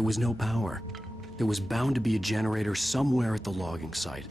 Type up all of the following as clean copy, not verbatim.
there was no power. There was bound to be a generator somewhere at the logging site.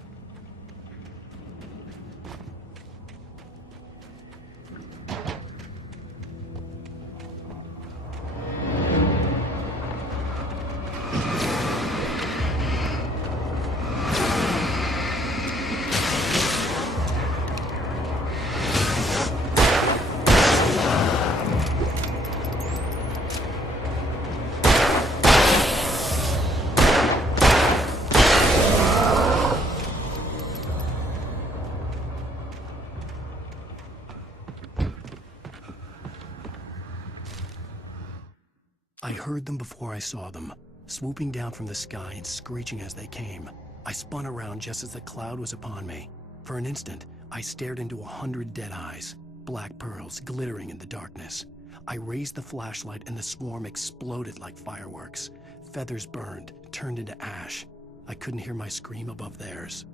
I heard them before I saw them, swooping down from the sky and screeching as they came. I spun around just as the cloud was upon me. For an instant, I stared into 100 dead eyes, black pearls glittering in the darkness. I raised the flashlight and the swarm exploded like fireworks. Feathers burned, turned into ash. I couldn't hear my scream above theirs.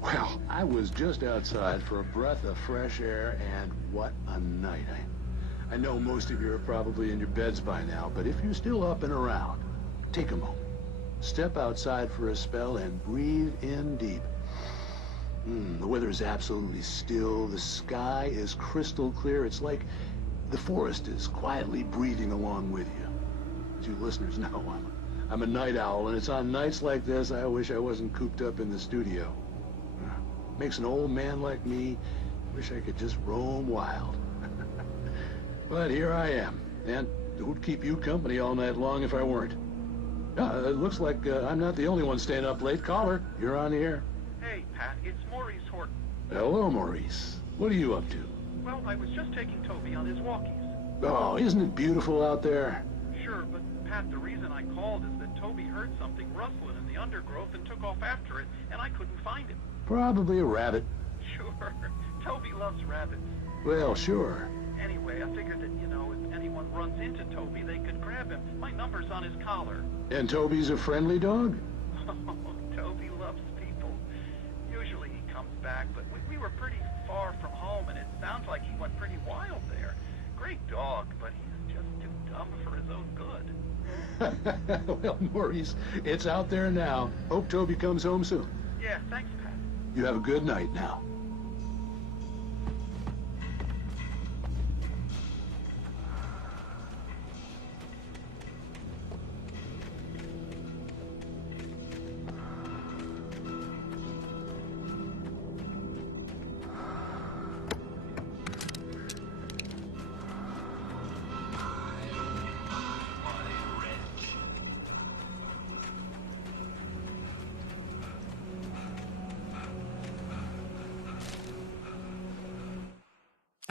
Well, I was just outside for a breath of fresh air, and what a night. I know most of you are probably in your beds by now, but if you're still up and around, take a moment. Step outside for a spell and breathe in deep. The weather is absolutely still. The sky is crystal clear. It's like the forest is quietly breathing along with you. As you listeners know, I'm a night owl, and it's on nights like this I wish I wasn't cooped up in the studio. Makes an old man like me wish I could just roam wild. But here I am, and who'd keep you company all night long if I weren't? It looks like I'm not the only one staying up late. Caller, you're on the air. Hey, Pat, it's Maurice Horton. Hello, Maurice. What are you up to? Well, I was just taking Toby on his walkies. Oh, isn't it beautiful out there? Sure, but Pat, the reason I called is that Toby heard something rustling in the undergrowth and took off after it, and I couldn't find him. Probably a rabbit. Sure. Toby loves rabbits. Well, sure. Anyway, I figured that, if anyone runs into Toby, they could grab him. My number's on his collar. And Toby's a friendly dog? Oh, Toby loves people. Usually he comes back, but we were pretty far from home, and it sounds like he went pretty wild there. Great dog, but he's just too dumb for his own good. Well, Maurice, it's out there now. Hope Toby comes home soon. Yeah, thanks, Pat. You have a good night now.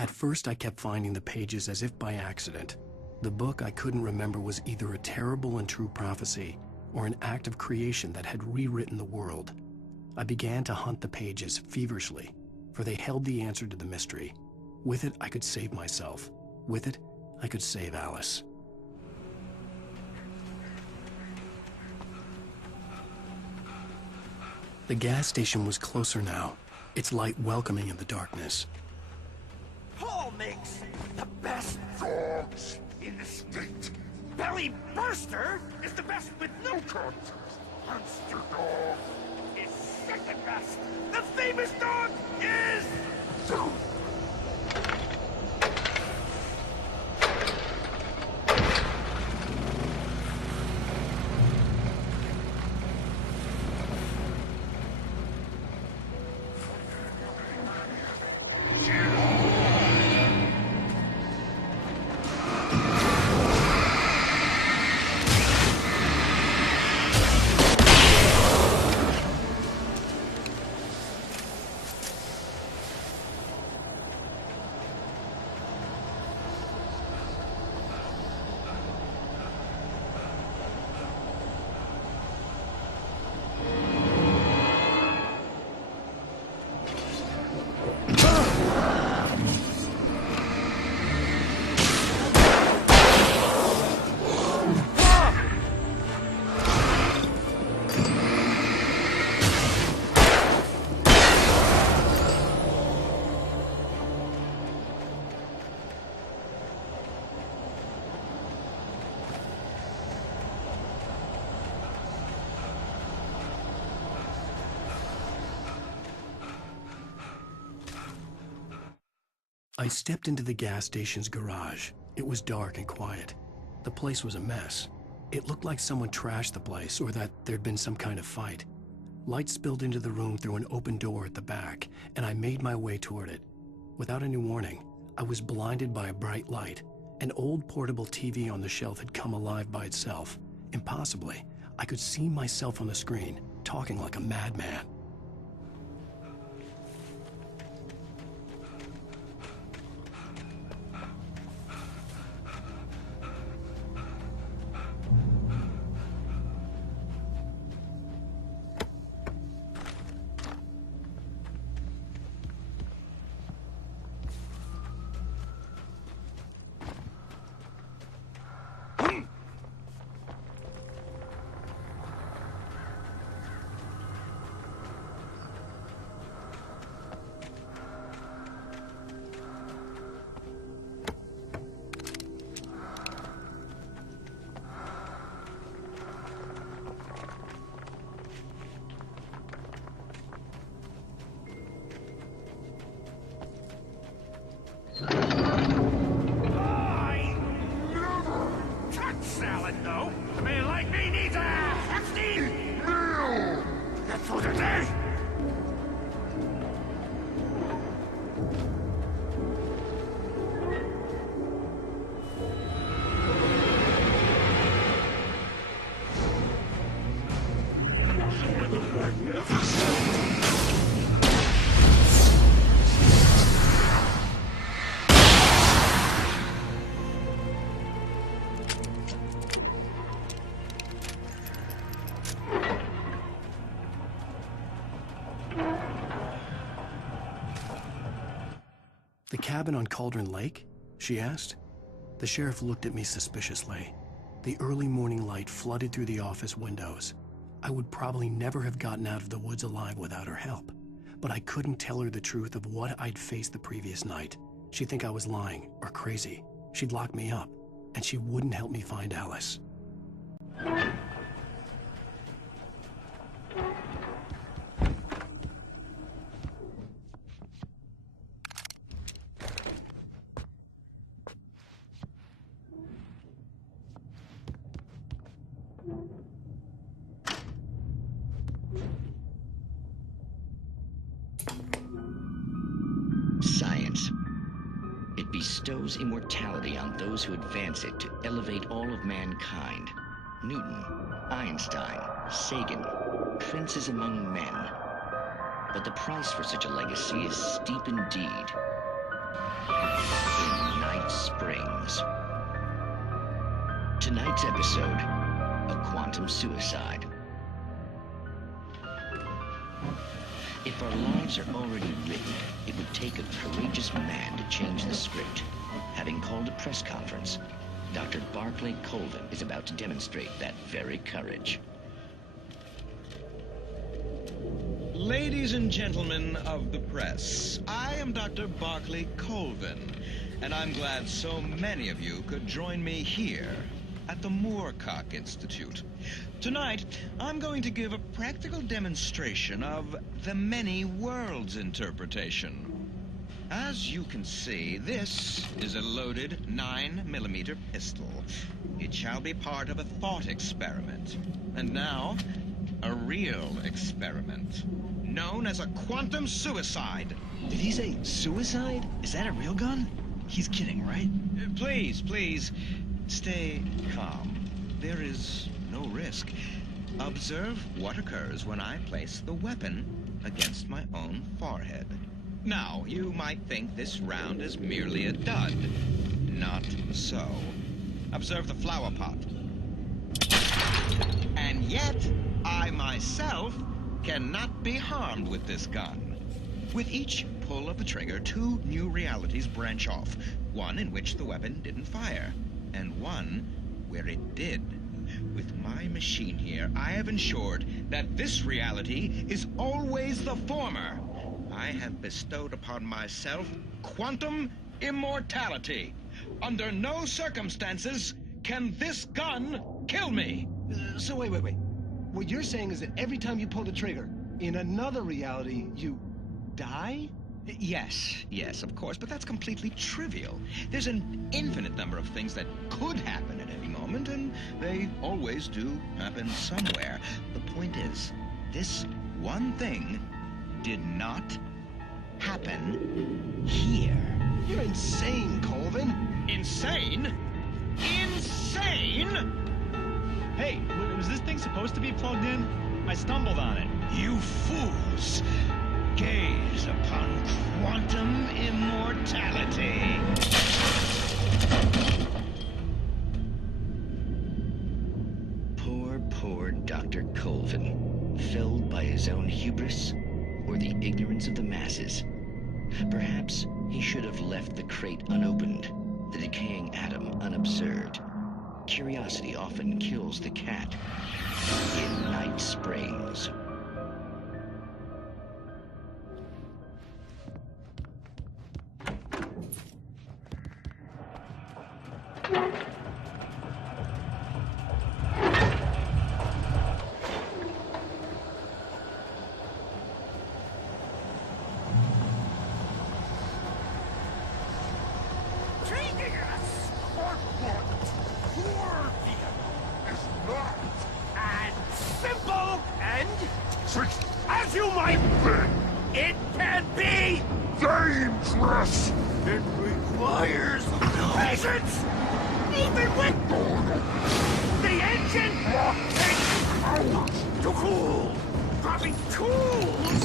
At first, I kept finding the pages as if by accident. The book I couldn't remember was either a terrible and true prophecy or an act of creation that had rewritten the world. I began to hunt the pages feverishly, for they held the answer to the mystery. With it, I could save myself. With it, I could save Alice. The gas station was closer now, its light welcoming in the darkness. Paul makes the best dogs in the state. Belly Burster is the best with no contest. Monster Dog is second best. The famous dog is... I stepped into the gas station's garage. It was dark and quiet. The place was a mess. It looked like someone trashed the place or that there'd been some kind of fight. Light spilled into the room through an open door at the back, and I made my way toward it. Without any warning, I was blinded by a bright light. An old portable TV on the shelf had come alive by itself. Impossibly, I could see myself on the screen, talking like a madman. Salad, though. A man like me needs a hefty meal. That's for the day. The cabin on Cauldron Lake? She asked. The sheriff looked at me suspiciously. The early morning light flooded through the office windows. I would probably never have gotten out of the woods alive without her help, but I couldn't tell her the truth of what I'd faced the previous night. She'd think I was lying or crazy. She'd lock me up, and she wouldn't help me find Alice. Science. It bestows immortality on those who advance it to elevate all of mankind. Newton, Einstein, Sagan, princes among men. But the price for such a legacy is steep indeed. Springs. Tonight's episode, a quantum suicide. If our lives are already written, it would take a courageous man to change the script. Having called a press conference, Dr. Barclay Colvin is about to demonstrate that very courage. Ladies and gentlemen of the press, I am Dr. Barclay Colvin, and I'm glad so many of you could join me here at the Moorcock Institute. Tonight, I'm going to give a practical demonstration of the many worlds interpretation. As you can see, this is a loaded 9mm pistol. It shall be part of a thought experiment. And now, a real experiment, known as a quantum suicide. Did he say suicide? Is that a real gun? He's kidding, right? Please, stay calm. There is no risk. Observe what occurs when I place the weapon against my own forehead. Now, you might think this round is merely a dud. Not so. Observe the flower pot. And yet, I myself cannot be harmed with this gun. With each pull of the trigger, 2 new realities branch off. One in which the weapon didn't fire, and one where it did. With my machine here, I have ensured that this reality is always the former. I have bestowed upon myself quantum immortality. Under no circumstances can this gun kill me. So wait. What you're saying is that every time you pull the trigger, in another reality, you die? Yes, of course, but that's completely trivial. There's an infinite number of things that could happen at any moment, and they always do happen somewhere. The point is, this one thing did not happen here. You're insane, Colvin. Insane? Insane? Hey, was this thing supposed to be plugged in? I stumbled on it. You fools! Gaze upon quantum immortality. Poor Dr. Colvin, felled by his own hubris or the ignorance of the masses. Perhaps he should have left the crate unopened, the decaying atom unobserved. Curiosity often kills the cat. In Night Springs. Treating us or what? Worthian is not as simple and as you might think. It can be dangerous. It requires patience, even with the engine takes hours to cool. Dropping tools